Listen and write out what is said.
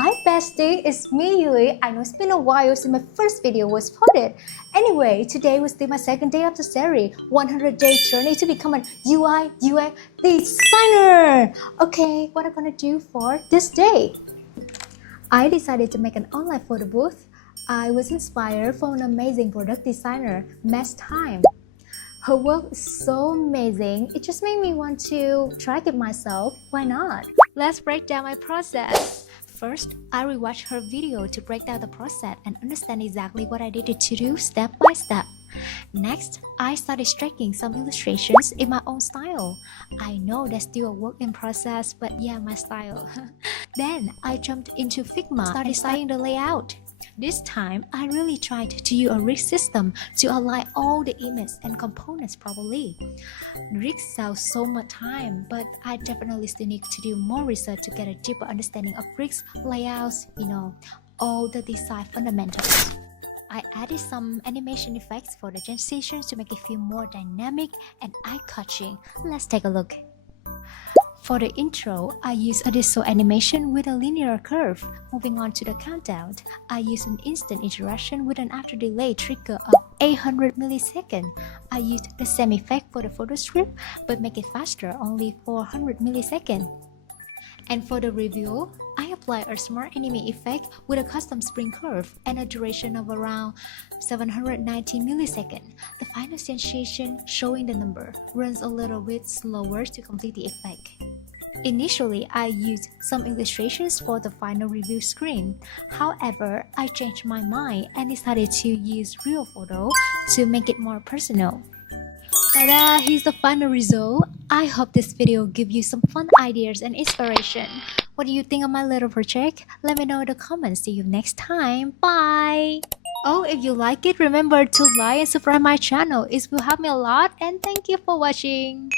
Hi bestie, it's me Yui. I know it's been a while since my first video was posted. Anyway, today was still my second day of the series, 100-day journey to become an UIUX designer. Okay, what I'm gonna do for this day? I decided to make an online photo booth. I was inspired from an amazing product designer, Meshtimes. Her work is so amazing, it just made me want to try it myself. Why not? Let's break down my process. First, I rewatched her video to break down the process and understand exactly what I needed to do step by step. Next, I started striking some illustrations in my own style. I know that's still a work in process, but yeah, my style. Then, I jumped into Figma and started the layout. This time, I really tried to use a rig system to align all the images and components properly. Rigs save so much time, but I definitely still need to do more research to get a deeper understanding of rigs, layouts, all the design fundamentals. I added some animation effects for the transitions to make it feel more dynamic and eye-catching. Let's take a look. For the intro, I used a digital animation with a linear curve. Moving on to the countdown, I used an instant interaction with an after delay trigger of 800 milliseconds. I used the same effect for the photo script, but make it faster, only 400 milliseconds. And for the review, I applied a smart anime effect with a custom spring curve and a duration of around 790 milliseconds. The final sensation, showing the number, runs a little bit slower to complete the effect. Initially, I used some illustrations for the final review screen. However, I changed my mind and decided to use real photo to make it more personal. Ta-da! Here's the final result. I hope this video gives you some fun ideas and inspiration. What do you think of my little project? Let me know in the comments. See you next time. Bye! Oh, if you like it, remember to like and subscribe my channel. It will help me a lot, and thank you for watching.